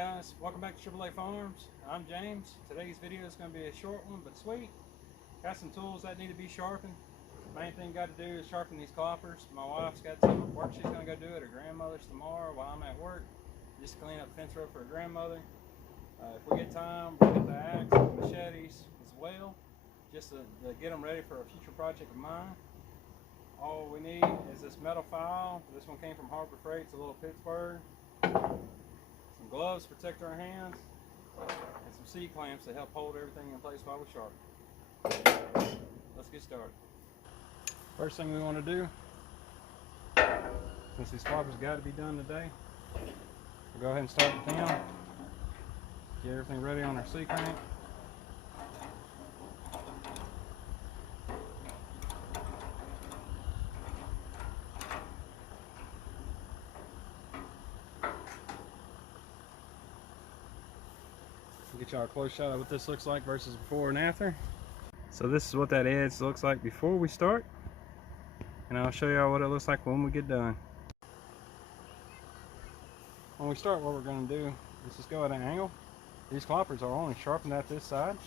guys, welcome back to AAA Farms. I'm James. Today's video is going to be a short one but sweet. Got some tools that need to be sharpened. Main thing got to do is sharpen these cloppers. My wife's got some work she's going to go do at her grandmother's tomorrow while I'm at work, just to clean up fence row for her grandmother. If we get time, we'll get the axe and machetes as well, just to get them ready for a future project of mine. All we need is this metal file. This one came from Harbor Freight. It's a little Pittsburgh. Some gloves to protect our hands, and some C-clamps to help hold everything in place while we sharpen. Let's get started. First thing we want to do, since these cloppers got to be done today, we'll go ahead and start with them. Get everything ready on our C-clamp. Get y'all a close shot of what this looks like versus before and after. So this is what that edge looks like before we start, and I'll show y'all what it looks like when we get done. When we start, what we're going to do is just go at an angle. These cloppers are only sharpened at this side.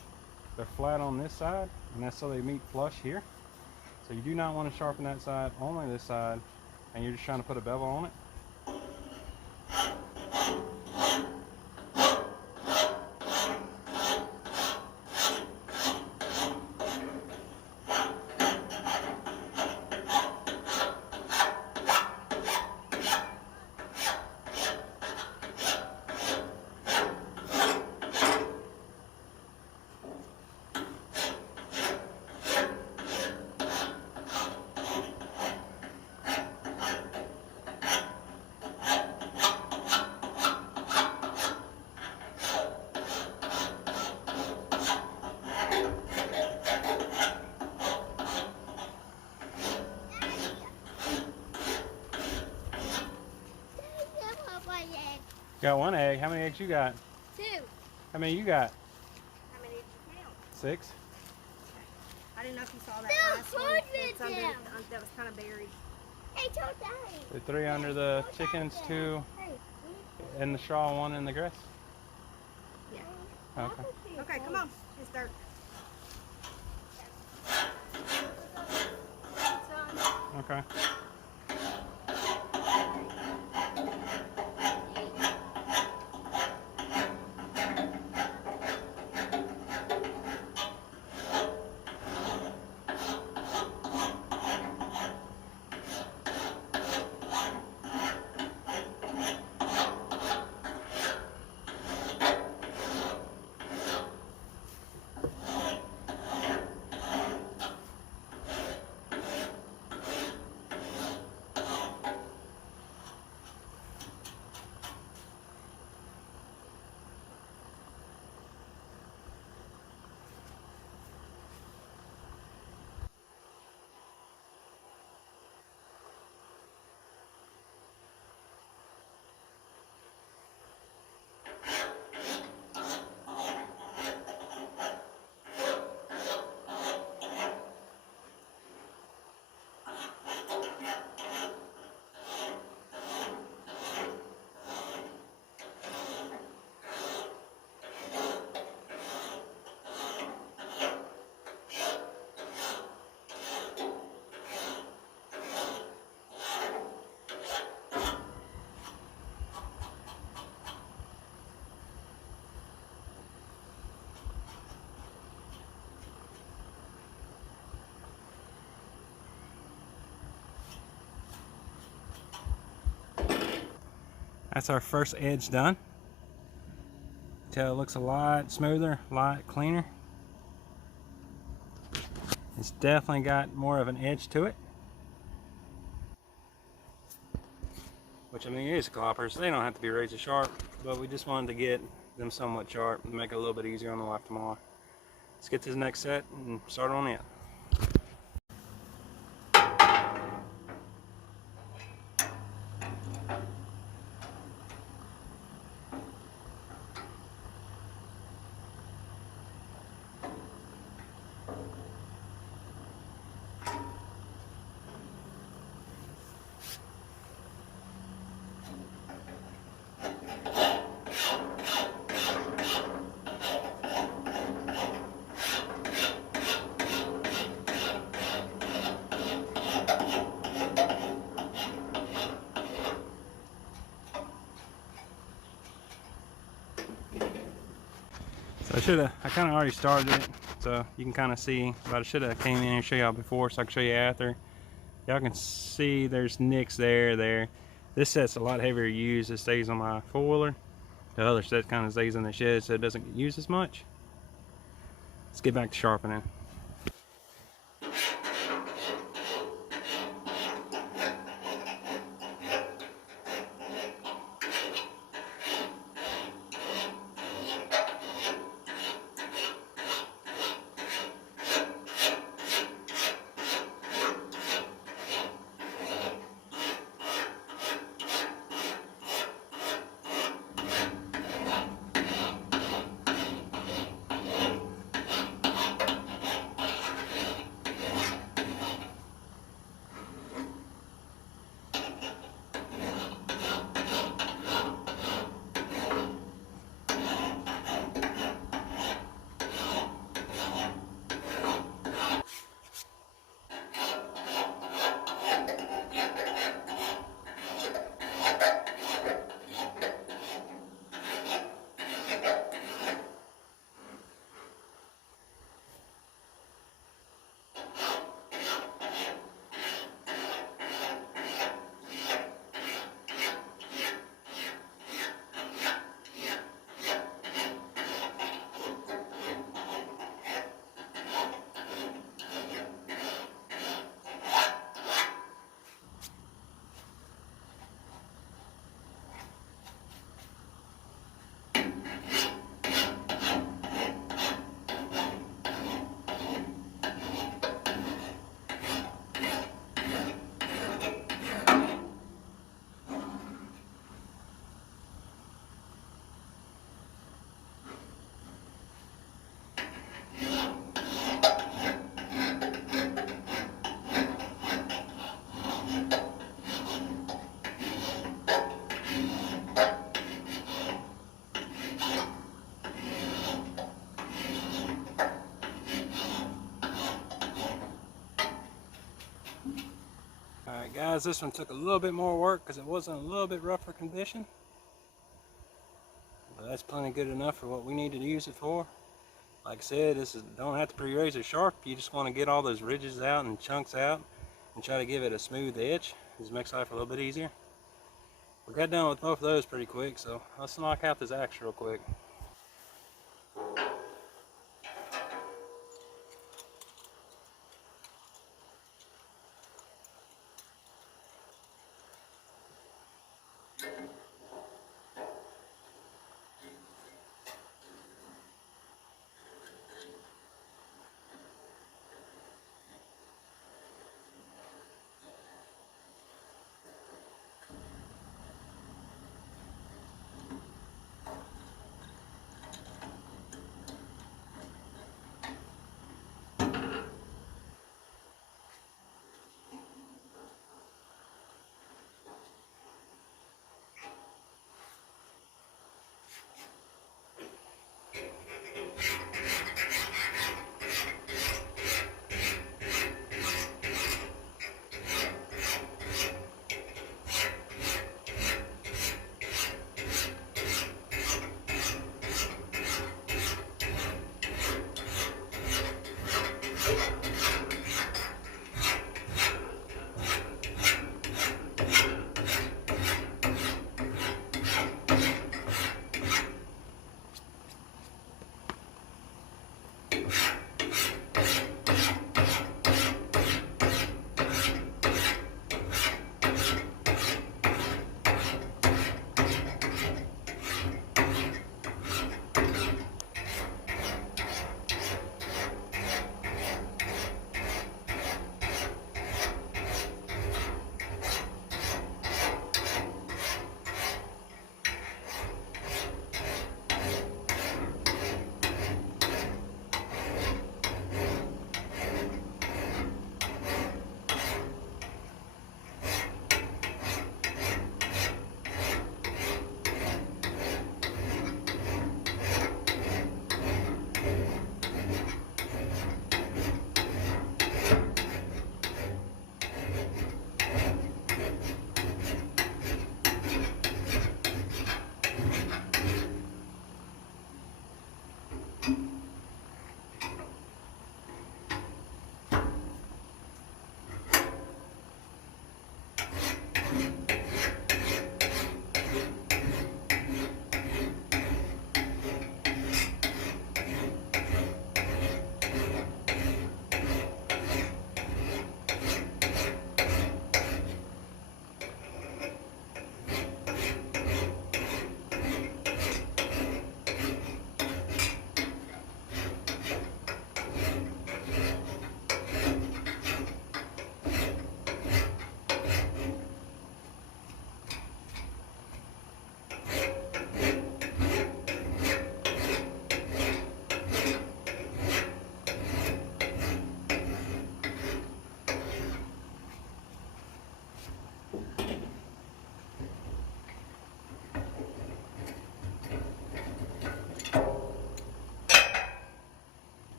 They're flat on this side, and that's so they meet flush here. So you do not want to sharpen that side, only this side, and you're just trying to put a bevel on it. Got one egg. How many eggs you got? 2. How many you got? How many did you count? 6. I didn't know if you saw that last one. It's under, that was kind of buried. Hey, The 3 under the chickens, 2 in the straw, 1 in the grass? Yeah. Okay. Okay, come on. It's dirt. Okay. That's our first edge done. Tell it looks a lot smoother, a lot cleaner. It's definitely got more of an edge to it. Which, I mean, it is cloppers. They don't have to be razor sharp, but we just wanted to get them somewhat sharp and make it a little bit easier on the wife tomorrow. Let's get to the next set and start on it. I kind of already started it, so you can kind of see, but I should have came in and show y'all before so I can show you after. Y'all can see there's nicks there. This set's a lot heavier to use. It stays on my four-wheeler. The other set kind of stays in the shed so it doesn't get used as much. Let's get back to sharpening. Alright guys, this one took a little bit more work because it was in a little bit rougher condition. But that's plenty good enough for what we need to use it for. Like I said, don't have to pre-razor sharp. You just want to get all those ridges out and chunks out and try to give it a smooth edge. This makes life a little bit easier. We got done with both of those pretty quick, so let's knock out this axe real quick.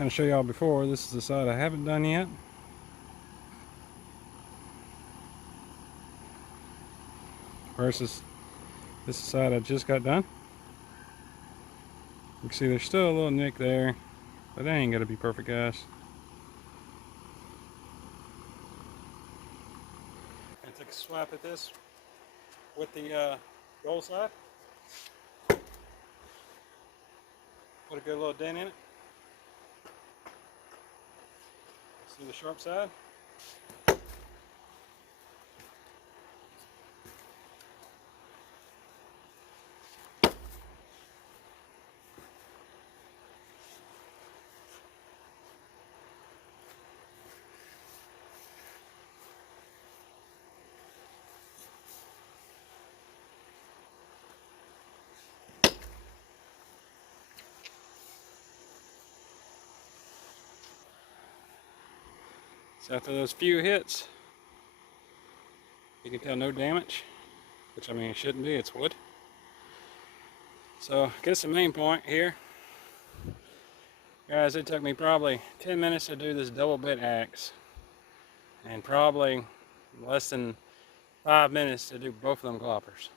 kind of show y'all before, this is the side I haven't done yet. Versus this is the side I just got done. You can see there's still a little nick there, but that ain't gonna be perfect, guys. And take a swap at this with the gold side. Put a good little dent in it. See the sharp side? So after those few hits, you can tell no damage, which I mean it shouldn't be, it's wood. So I guess the main point here, guys, it took me probably 10 minutes to do this double bit axe, and probably less than 5 minutes to do both of them cloppers.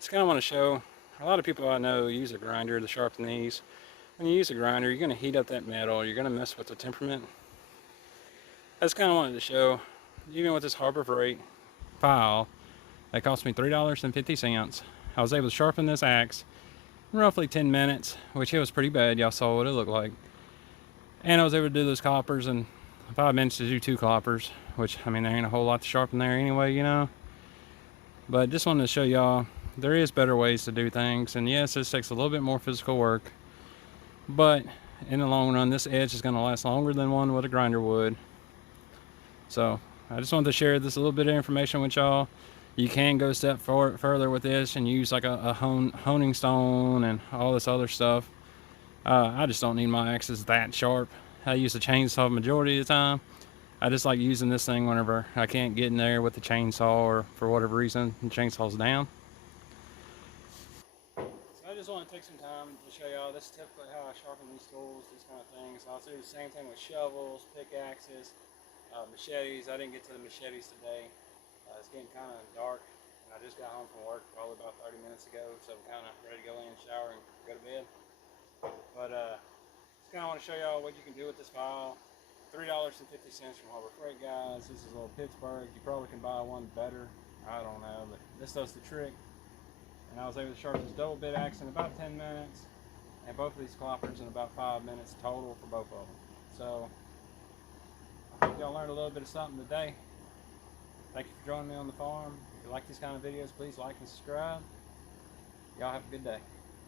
Just kind of want to show, a lot of people I know use a grinder to sharpen these. When you use a grinder, you're going to heat up that metal, you're going to mess with the temperament. I just kind of wanted to show, even with this Harbor Freight file that cost me $3.50, I was able to sharpen this axe in roughly 10 minutes, which it was pretty bad. Y'all saw what it looked like. And I was able to do those cloppers in 5 minutes to do 2 cloppers, which, I mean, there ain't a whole lot to sharpen there anyway, you know. But just wanted to show y'all there is better ways to do things. And yes, this takes a little bit more physical work, but in the long run, this edge is going to last longer than one with a grinder would. So I just wanted to share this little bit of information with y'all. You can go a step further with this and use like a honing stone and all this other stuff. I just don't need my axes that sharp. I use a chainsaw majority of the time. I just like using this thing whenever I can't get in there with the chainsaw, or for whatever reason the chainsaw's down. So I just want to take some time to show y'all this is typically how I sharpen these tools, these kind of things. I'll do the same thing with shovels, pickaxes, machetes. I didn't get to the machetes today. It's getting kind of dark, and I just got home from work probably about 30 minutes ago, so I'm kind of ready to go in, shower, and go to bed. But just kind of want to show y'all what you can do with this file. $3.50 from Harbor Freight, guys. This is a little Pittsburgh. You probably can buy one better. I don't know, but this does the trick. And I was able to sharpen this double bit axe in about 10 minutes, and both of these cloppers in about 5 minutes total for both of them. So I hope y'all learned a little bit of something today. Thank you for joining me on the farm. If you like these kind of videos, please like and subscribe. Y'all have a good day.